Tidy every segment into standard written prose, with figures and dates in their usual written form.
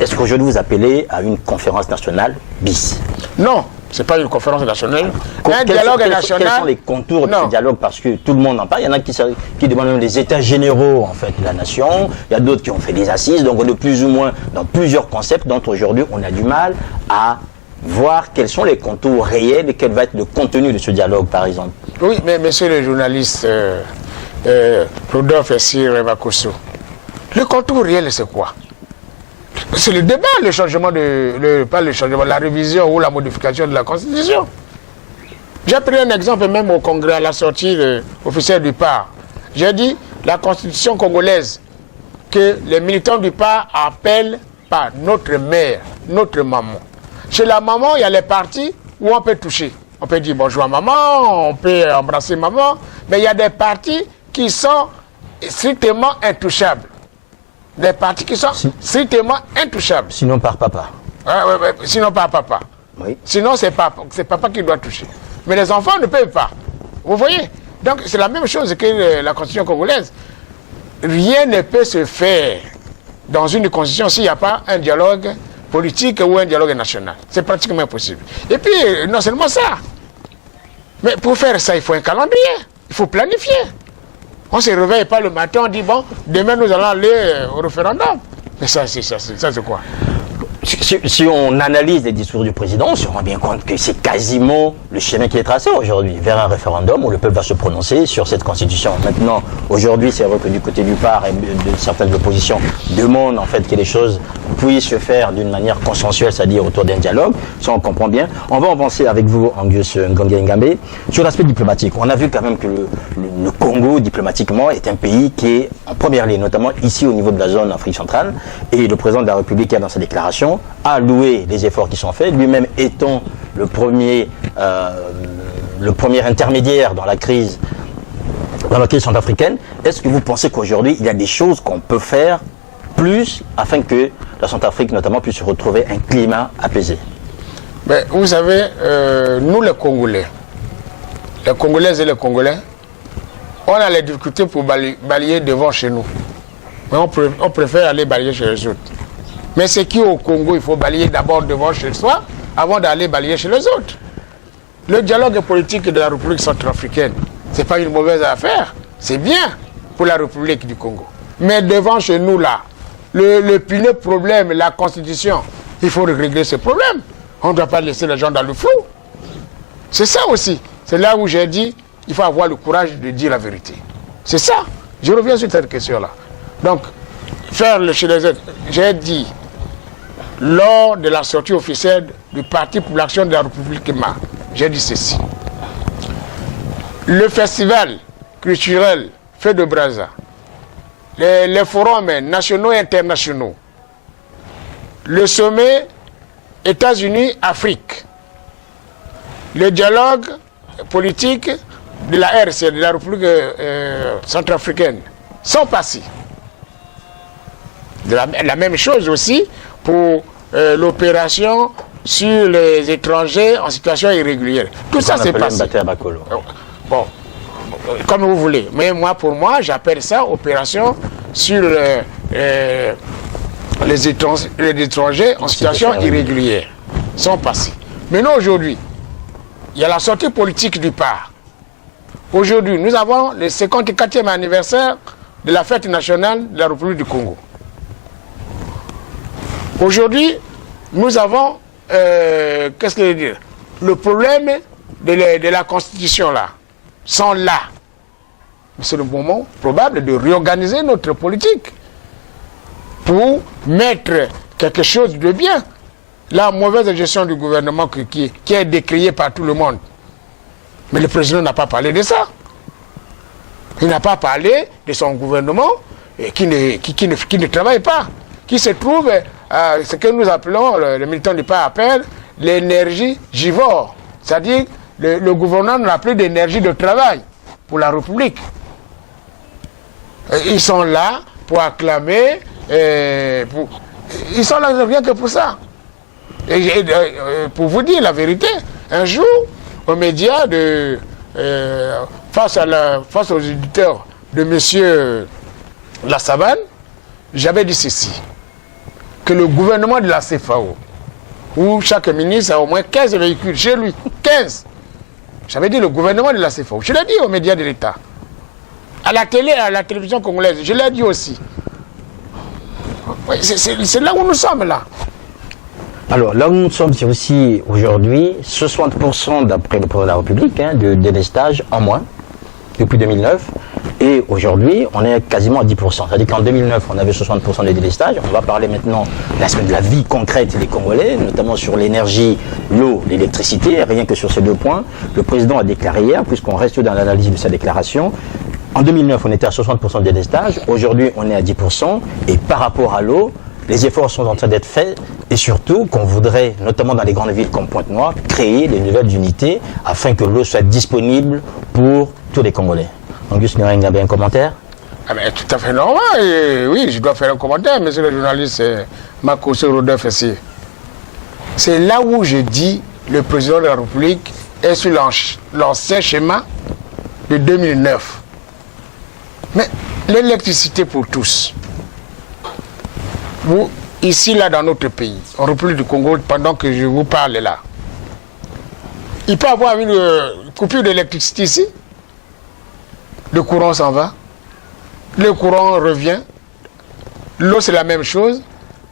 est-ce qu'aujourd'hui vous appelez à une conférence nationale bis? Non, ce n'est pas une conférence nationale. Un Quels dialogue national. Quels sont les contours de ce dialogue? Parce que tout le monde en parle. Il y en a qui demandent même des états généraux en fait, de la nation. Il y a d'autres qui ont fait des assises. Donc on est plus ou moins dans plusieurs concepts dont aujourd'hui on a du mal à voir quels sont les contours réels et quel va être le contenu de ce dialogue par exemple. Oui, mais monsieur le journaliste Rodolphe Essir Makosso, le contour réel c'est quoi? C'est le débat, le changement pas le changement, la révision ou la modification de la Constitution. J'ai pris un exemple même au Congrès à la sortie officielle du PAR. J'ai dit la Constitution congolaise que les militants du PAR appellent par notre mère, notre maman. Chez la maman, il y a les partis où on peut toucher. On peut dire bonjour à maman, on peut embrasser maman, mais il y a des partis qui sont strictement intouchables. Des partis qui sont strictement intouchables. Sinon par papa. Sinon par papa. Oui. Sinon c'est papa qui doit toucher. Mais les enfants ne peuvent pas. Vous voyez? Donc c'est la même chose que la Constitution congolaise. Rien ne peut se faire dans une Constitution s'il n'y a pas un dialogue politique ou un dialogue national. C'est pratiquement impossible. Et puis, non seulement ça, mais pour faire ça, il faut un calendrier. Il faut planifier. On ne se réveille pas le matin, on dit, bon, demain nous allons aller au référendum. Mais ça, c'est quoi? Si on analyse les discours du président, on se rend bien compte que c'est quasiment le chemin qui est tracé aujourd'hui vers un référendum où le peuple va se prononcer sur cette constitution. Maintenant, aujourd'hui, c'est vrai que du côté du PAR et de certaines oppositions demandent en fait que les choses puissent se faire d'une manière consensuelle, c'est-à-dire autour d'un dialogue. Ça, on comprend bien. On va avancer avec vous, Angus Ngongue, sur l'aspect diplomatique. On a vu quand même que le Congo, diplomatiquement, est un pays qui est en première ligne, notamment ici au niveau de la zone Afrique centrale. Et le président de la République, dans sa déclaration, a loué les efforts qui sont faits, lui-même étant le premier intermédiaire dans la crise centrafricaine. Est-ce que vous pensez qu'aujourd'hui, il y a des choses qu'on peut faire plus afin que la Centrafrique, notamment, puisse retrouver un climat apaisé? Ben, vous savez, nous les Congolais, les Congolaises et les Congolais, on a les difficultés pour balayer devant chez nous. Mais on préfère aller balayer chez les autres. Mais c'est qui au Congo, il faut balayer d'abord devant chez soi avant d'aller balayer chez les autres. Le dialogue politique de la République centrafricaine, ce n'est pas une mauvaise affaire. C'est bien pour la République du Congo. Mais devant chez nous, là, le pineux problème, la Constitution, il faut régler ce problème. On ne doit pas laisser les gens dans le flou. C'est ça aussi. C'est là où j'ai dit, il faut avoir le courage de dire la vérité. C'est ça. Je reviens sur cette question-là. Donc, faire le chez les autres, j'ai dit, lors de la sortie officielle du Parti pour l'action de la République MA, j'ai dit ceci. Le festival culturel Feu de Brazza, les forums nationaux et internationaux, le sommet États-Unis-Afrique, le dialogue politique de la RC, de la République centrafricaine, sont passés. La même chose aussi pour l'opération sur les étrangers en situation irrégulière. Tout ça c'est passé. Bon, comme vous voulez. Mais moi, pour moi, j'appelle ça opération sur les étrangers en situation irrégulière. Sont passés. Maintenant, aujourd'hui, il y a la sortie politique du PAR. Aujourd'hui, nous avons le 54e anniversaire de la fête nationale de la République du Congo. Aujourd'hui, nous avons, qu'est-ce que je veux dire, le problème de la Constitution là, sont là. C'est le moment probable de réorganiser notre politique pour mettre quelque chose de bien. La mauvaise gestion du gouvernement qui est décriée par tout le monde. Mais le président n'a pas parlé de ça. Il n'a pas parlé de son gouvernement qui ne travaille pas, qui se trouve ce que nous appelons, les militants du PAR appellent, l'énergie givore. C'est-à-dire, le gouvernement n'a plus d'énergie de travail pour la République. Ils sont là pour acclamer, ils sont là rien que pour ça. Pour vous dire la vérité, un jour, aux médias, face aux éditeurs de M. La Savane, j'avais dit ceci. que le gouvernement de la CFAO, où chaque ministre a au moins 15 véhicules chez lui, 15. J'avais dit le gouvernement de la CFAO. Je l'ai dit aux médias de l'État. À la télé, à la télévision congolaise, je l'ai dit aussi. Oui, c'est là où nous sommes, là. Alors, là où nous sommes, c'est aussi aujourd'hui 60% d'après le président de la République de délestage en moins depuis 2009. Et aujourd'hui, on est quasiment à 10%. C'est-à-dire qu'en 2009, on avait 60% de délestage. On va parler maintenant de la vie concrète des Congolais, notamment sur l'énergie, l'eau, l'électricité. Rien que sur ces deux points, le président a déclaré hier, puisqu'on reste dans l'analyse de sa déclaration, en 2009, on était à 60% de délestage. Aujourd'hui, on est à 10%. Et par rapport à l'eau, les efforts sont en train d'être faits et surtout qu'on voudrait, notamment dans les grandes villes comme Pointe-Noire, créer de nouvelles unités afin que l'eau soit disponible pour tous les Congolais. Angus Nguyen, a bien un commentaire? Tout à fait normal. Et oui, je dois faire un commentaire, monsieur le journaliste Makoso Rodolphe ici. C'est là où je dis le président de la République est sur l'ancien schéma de 2009. Mais l'électricité pour tous. Vous, ici, là, dans notre pays, en République du Congo, pendant que je vous parle là, il peut y avoir une coupure d'électricité ici. Le courant s'en va. Le courant revient. L'eau, c'est la même chose.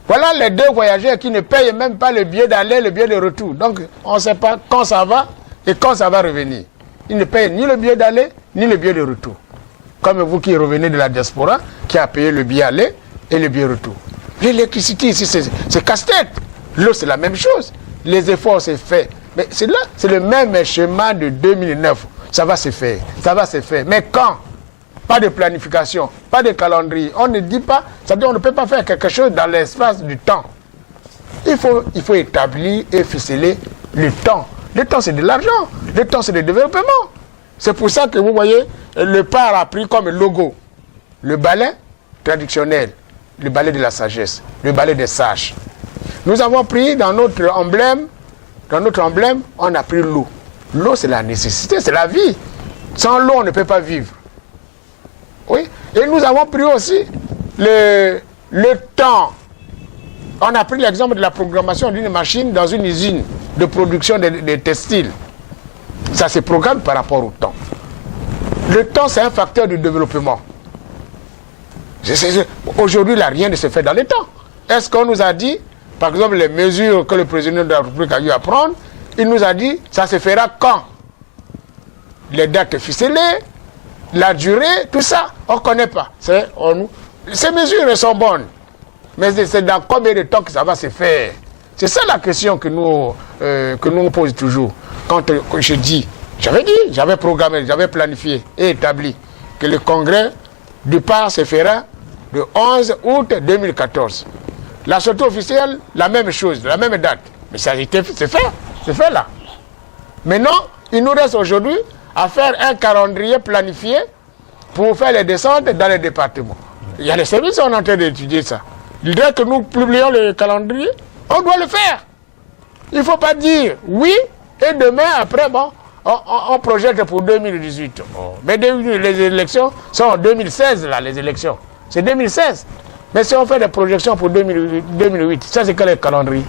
Voilà les deux voyageurs qui ne payent même pas le billet d'aller, le billet de retour. Donc, on ne sait pas quand ça va et quand ça va revenir. Ils ne payent ni le billet d'aller, ni le billet de retour. Comme vous qui revenez de la diaspora, qui a payé le billet aller et le billet retour. L'électricité ici, c'est casse-tête. L'eau, c'est la même chose. Les efforts, c'est fait. Mais c'est là, c'est le même schéma de 2009. Ça va se faire. Ça va se faire. Mais quand? Pas de planification, pas de calendrier. On ne dit pas, c'est-à-dire on ne peut pas faire quelque chose dans l'espace du temps. Il faut établir et ficeler le temps. Le temps, c'est de l'argent. Le temps, c'est le développement. C'est pour ça que vous voyez, le PAR a pris comme logo le balai traditionnel, le balai de la sagesse, le balai des sages. Nous avons pris dans notre emblème, on a pris l'eau. L'eau, c'est la nécessité, c'est la vie. Sans l'eau, on ne peut pas vivre. Oui. Et nous avons pris aussi le temps. On a pris l'exemple de la programmation d'une machine dans une usine de production de textiles. Ça se programme par rapport au temps. Le temps, c'est un facteur de développement. Aujourd'hui, là, rien ne se fait dans le temps. Est-ce qu'on nous a dit, par exemple, les mesures que le président de la République a eu à prendre, il nous a dit, ça se fera quand? Les dates ficelées, la durée, tout ça, on ne connaît pas. Ces mesures sont bonnes. Mais c'est dans combien de temps que ça va se faire? C'est ça la question que nous on pose toujours. Quand je dis, j'avais programmé, j'avais planifié et établi que le congrès du PAR se fera le 11 août 2014. La sortie officielle, la même chose, la même date. Mais c'est fait là. Maintenant, il nous reste aujourd'hui à faire un calendrier planifié pour faire les descentes dans les départements. Il y a les services qui sont en train d'étudier ça. Dès que nous publions le calendrier, on doit le faire. Il ne faut pas dire oui et demain, après, bon, on projette pour 2018. Mais les élections sont en 2016, là, les élections. C'est 2016. Mais si on fait des projections pour 2008, ça c'est quel calendrier?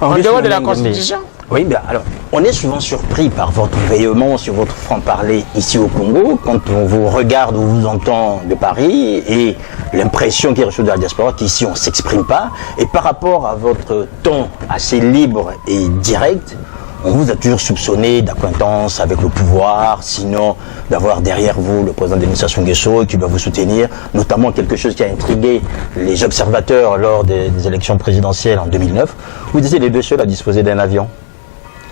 En dehors de la Constitution? Oui, bien alors, on est souvent surpris par votre véhément sur votre franc-parler ici au Congo, quand on vous regarde ou vous entend de Paris, et l'impression qui est reçue de la diaspora qu'ici on ne s'exprime pas. Et par rapport à votre ton assez libre et direct, on vous a toujours soupçonné d'acquaintance avec le pouvoir, sinon d'avoir derrière vous le président de l'administration Nguesso qui va vous soutenir, notamment quelque chose qui a intrigué les observateurs lors des élections présidentielles en 2009. Vous étiez les deux seuls à disposer d'un avion.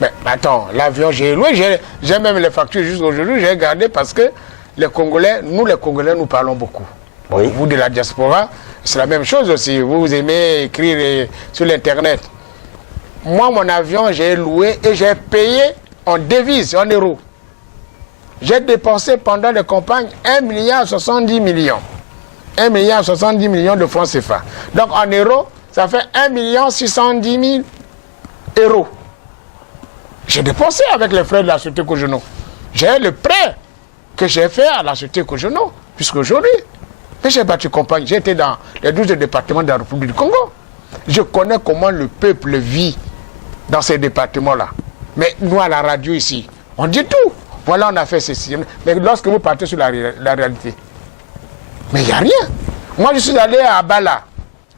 Mais attends, l'avion, j'ai loué, j'ai même les factures jusqu'à aujourd'hui, j'ai gardé parce que les Congolais, nous parlons beaucoup. Oui. Vous de la diaspora, c'est la même chose aussi. Vous aimez écrire sur l'Internet. Moi, mon avion, j'ai loué et j'ai payé en devises, en euros. J'ai dépensé pendant les campagnes 1,70 milliard. 1,70 milliard de francs CFA. Donc en euros, ça fait 1,610 000 euros. J'ai dépensé avec les frais de la Société Cogenon. J'ai le prêt que j'ai fait à la Société Cogenon, puisqu'aujourd'hui, j'ai battu campagne. J'ai été dans les 12 départements de la République du Congo. Je connais comment le peuple vit dans ces départements-là. Mais nous, à la radio ici, on dit tout. Voilà, on a fait ceci. Mais lorsque vous partez sur la réalité, mais il n'y a rien. Moi, je suis allé à Abala.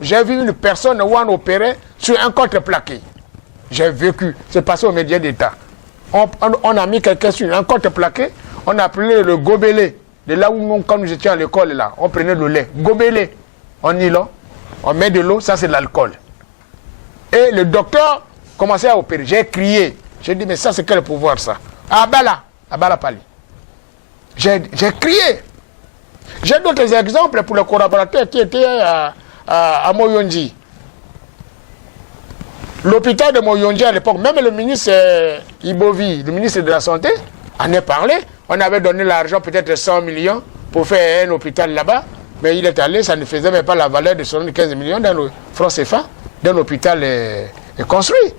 J'ai vu une personne où on opérait sur un contreplaqué. J'ai vécu. C'est passé aux médias d'État. On a mis quelqu'un sur un contreplaqué. On a appelé le gobelé. De là où, quand nous étions à l'école, là, on prenait le lait. Gobelé. En nylon. On met de l'eau. Ça, c'est de l'alcool. Et le docteur commençait à opérer. J'ai crié. J'ai dit, mais ça, c'est quel pouvoir, ça? À Abala Pali. J'ai crié. J'ai d'autres exemples pour les collaborateurs qui étaient à Moyonji. L'hôpital de Moyonji à l'époque, même le ministre Ibovi, le ministre de la Santé, en a parlé. On avait donné l'argent, peut-être 100 millions, pour faire un hôpital là-bas. Mais il est allé, ça ne faisait même pas la valeur de 75 millions dans le franc CFA, d'un hôpital construit.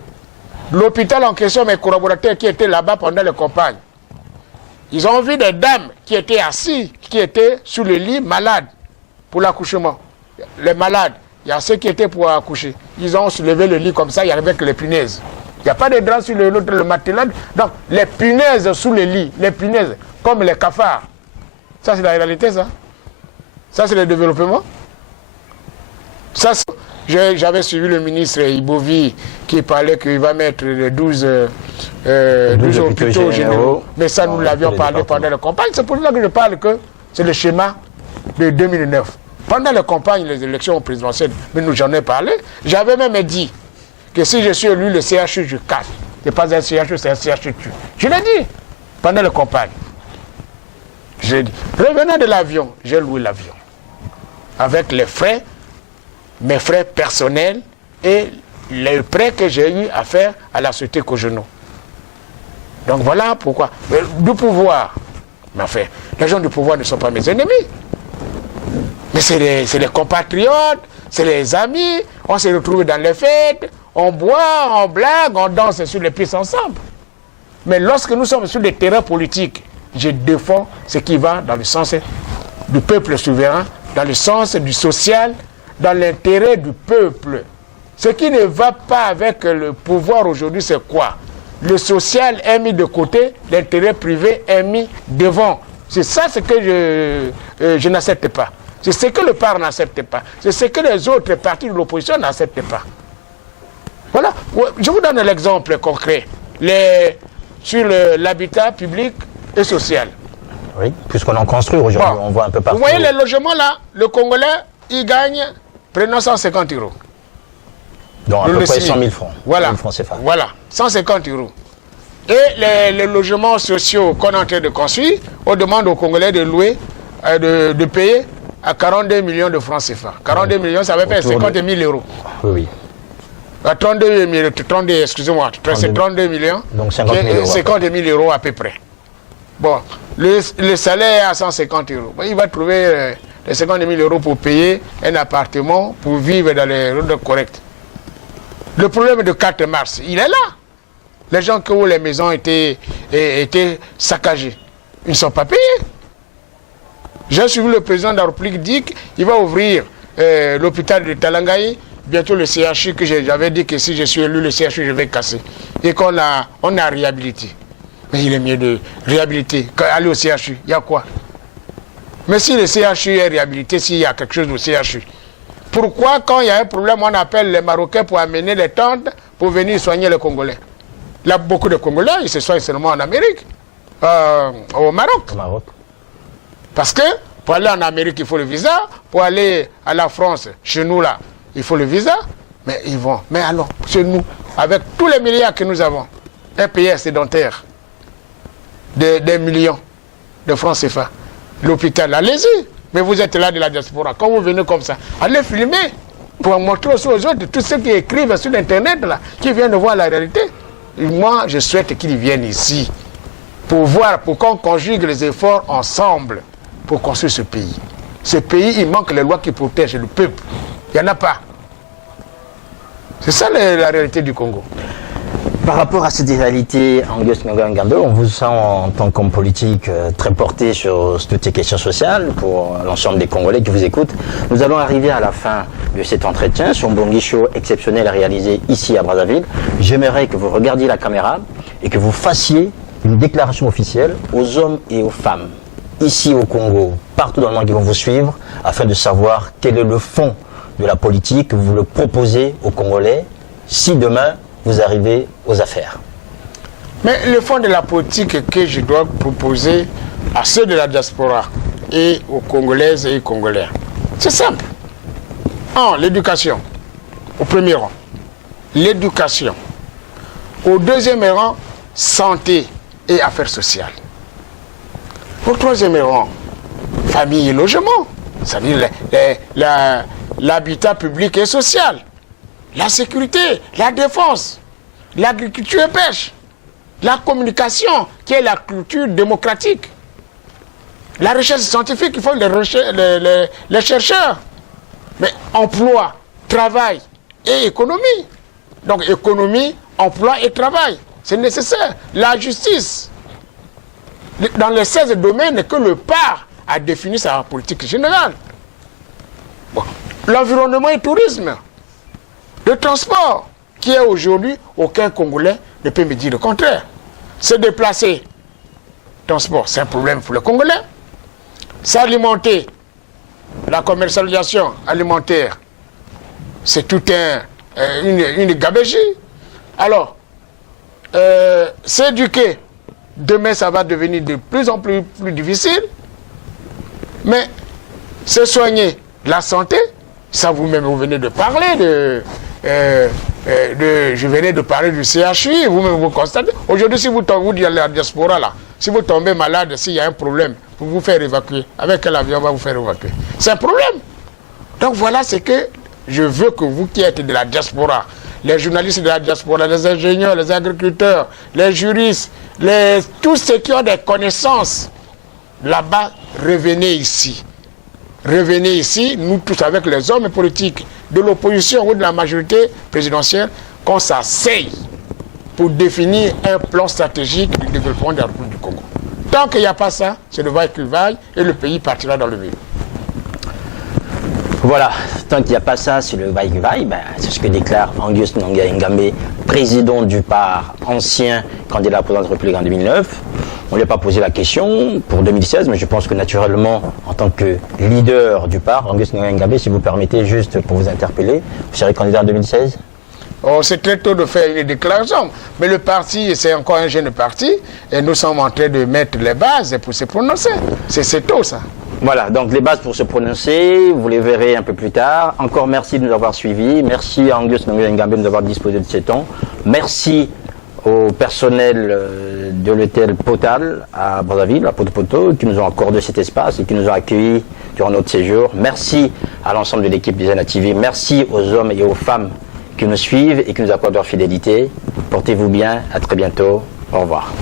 L'hôpital en question, mes collaborateurs qui étaient là-bas pendant les campagnes, ils ont vu des dames qui étaient assises, qui étaient sous le lit malades pour l'accouchement. Les malades, il y a ceux qui étaient pour accoucher. Ils ont soulevé le lit comme ça, il y avait que les punaises. Il n'y a pas de drap sur le matelas. Donc, les punaises sous le lit, les punaises, comme les cafards. Ça, c'est la réalité, ça. Ça, c'est le développement. Ça, j'avais suivi le ministre Ibovi qui parlait qu'il va mettre 12 hôpitaux généraux. Mais ça, nous l'avions parlé pendant la campagne. C'est pour ça que je parle que c'est le schéma de 2009. Pendant la campagne, les élections présidentielles, mais nous j'en ai parlé. J'avais même dit que si je suis élu, le CHU, je casse. Ce n'est pas un CHU, c'est un CHU. Je l'ai dit pendant la campagne. J'ai dit, revenant de l'avion, j'ai loué l'avion. Avec les frais, mes frais personnels et les prêts que j'ai eu à faire à la Société Cogenou. Donc voilà pourquoi. Du pouvoir, mais enfin, les gens du pouvoir ne sont pas mes ennemis. Mais c'est les compatriotes, c'est les amis, on se retrouve dans les fêtes, on boit, on blague, on danse sur les pistes ensemble. Mais lorsque nous sommes sur les terrains politiques, je défends ce qui va dans le sens du peuple souverain, dans le sens du social, dans l'intérêt du peuple. Ce qui ne va pas avec le pouvoir aujourd'hui, c'est quoi? Le social est mis de côté, l'intérêt privé est mis devant. C'est ça ce que je n'accepte pas. C'est ce que le PAR n'accepte pas. C'est ce que les autres partis de l'opposition n'acceptent pas. Voilà. Je vous donne l'exemple concret. Sur l'habitat public et social. Oui, puisqu'on en construit aujourd'hui, on voit un peu partout. Vous voyez les logements là, le Congolais, il gagne, prenons 150 €. Donc à peu près 100 000 francs. Voilà. 100 000 francs CFA. Voilà, 150 €. Et les logements sociaux qu'on est en train de construire, on demande aux Congolais de louer, de payer à 42 millions de francs CFA. 42 millions, ça va faire 50 000 €. Oui. À 32 millions, excusez-moi, c'est 32 millions. Donc 50 000 €. 50 000 € à peu près. Bon, le salaire est à 150 €. Bon, il va trouver les 50 000 € pour payer un appartement, pour vivre dans les routes correctes. Le problème de 4 mars, il est là. Les gens où les maisons étaient saccagées, ils ne sont pas payés. J'ai suivi le président de la République dire qu'il va ouvrir l'hôpital de Talangaï, bientôt le CHU, que j'avais dit que si je suis élu, le CHU, je vais casser. Et qu'on a réhabilité. Mais il est mieux de réhabiliter qu'aller au CHU. Il y a quoi? Mais si le CHU est réhabilité, s'il y a quelque chose au CHU, pourquoi quand il y a un problème, on appelle les Marocains pour amener les tentes pour venir soigner les Congolais? Là, beaucoup de Congolais, ils se soignent seulement en Amérique, au Maroc. Parce que pour aller en Amérique, il faut le visa. Pour aller à la France, chez nous là, il faut le visa. Mais ils vont. Mais alors, chez nous, avec tous les milliards que nous avons, un pays sédentaire, des millions de francs CFA, l'hôpital, allez-y. Mais vous êtes là de la diaspora. Quand vous venez comme ça, allez filmer pour montrer aussi aux autres, tous ceux qui écrivent sur Internet, là, qui viennent de voir la réalité. Et moi, je souhaite qu'ils viennent ici pour voir, pour qu'on conjugue les efforts ensemble pour construire ce pays. Ce pays, il manque les lois qui protègent le peuple. Il n'y en a pas. C'est ça la réalité du Congo. Par rapport à cette rivalité, Angus Ngangambe, on vous sent en tant qu'homme politique très porté sur toutes ces questions sociales pour l'ensemble des Congolais qui vous écoutent. Nous allons arriver à la fin de cet entretien sur un Bongi Show exceptionnel réalisé ici à Brazzaville. J'aimerais que vous regardiez la caméra et que vous fassiez une déclaration officielle aux hommes et aux femmes ici au Congo, partout dans le monde qui vont vous suivre, afin de savoir quel est le fond de la politique que vous le proposez aux Congolais si demain vous arrivez aux affaires. Mais le fond de la politique que je dois proposer à ceux de la diaspora et aux Congolaises et aux Congolais, c'est simple. L'éducation, au premier rang. L'éducation. Au deuxième rang, santé et affaires sociales. Au troisième rang, famille et logement. C'est-à-dire l'habitat public et social. La sécurité, la défense, l'agriculture et pêche, la communication, qui est la culture démocratique, la recherche scientifique, il faut les chercheurs, mais emploi, travail et économie. Donc économie, emploi et travail, c'est nécessaire. La justice, dans les 16 domaines que le PAR a défini sa politique générale. Bon. L'environnement et le tourisme. Le transport, qui est aujourd'hui, aucun Congolais ne peut me dire le contraire. Se déplacer, transport, c'est un problème pour les Congolais. S'alimenter, la commercialisation alimentaire, c'est tout une gabegie. Alors, s'éduquer, demain ça va devenir de plus en plus difficile. Mais se soigner, la santé, ça vous-même, vous venez de parler je venais de parler du CHU, vous-même vous constatez. Aujourd'hui, si vous dites à la diaspora, là, si vous tombez malade, s'il y a un problème, pour vous faire évacuer, avec quel avion on va vous faire évacuer? C'est un problème. Donc voilà ce que je veux que vous qui êtes de la diaspora, les journalistes de la diaspora, les ingénieurs, les agriculteurs, les juristes, tous ceux qui ont des connaissances, là-bas, revenez ici. Revenez ici, nous tous avec les hommes politiques de l'opposition ou de la majorité présidentielle, qu'on s'asseye pour définir un plan stratégique du développement de la République du Congo. Tant qu'il n'y a pas ça, c'est le vaille-qu'il-vaille et le pays partira dans le mur. Voilà, tant qu'il n'y a pas ça, c'est le vaille-vaille, c'est ce que déclare Angus Ngangambe, président du PAR, ancien candidat pour la République en 2009. On ne lui a pas posé la question pour 2016, mais je pense que naturellement, en tant que leader du PAR, Angus Ngangambe, si vous permettez, juste pour vous interpeller, vous serez candidat en 2016 ? C'est très tôt de faire une déclaration, mais le parti, c'est encore un jeune parti, et nous sommes en train de mettre les bases pour se prononcer. C'est tôt, ça. Voilà, donc les bases pour se prononcer, vous les verrez un peu plus tard. Encore merci de nous avoir suivis. Merci à Angus Ngangambe de nous avoir disposé de ces temps. Merci au personnel de l'hôtel Potal à Brazzaville, à Poto, qui nous ont accordé cet espace et qui nous ont accueillis durant notre séjour. Merci à l'ensemble de l'équipe du Zena TV. Merci aux hommes et aux femmes qui nous suivent et qui nous accordent leur fidélité. Portez-vous bien, à très bientôt. Au revoir.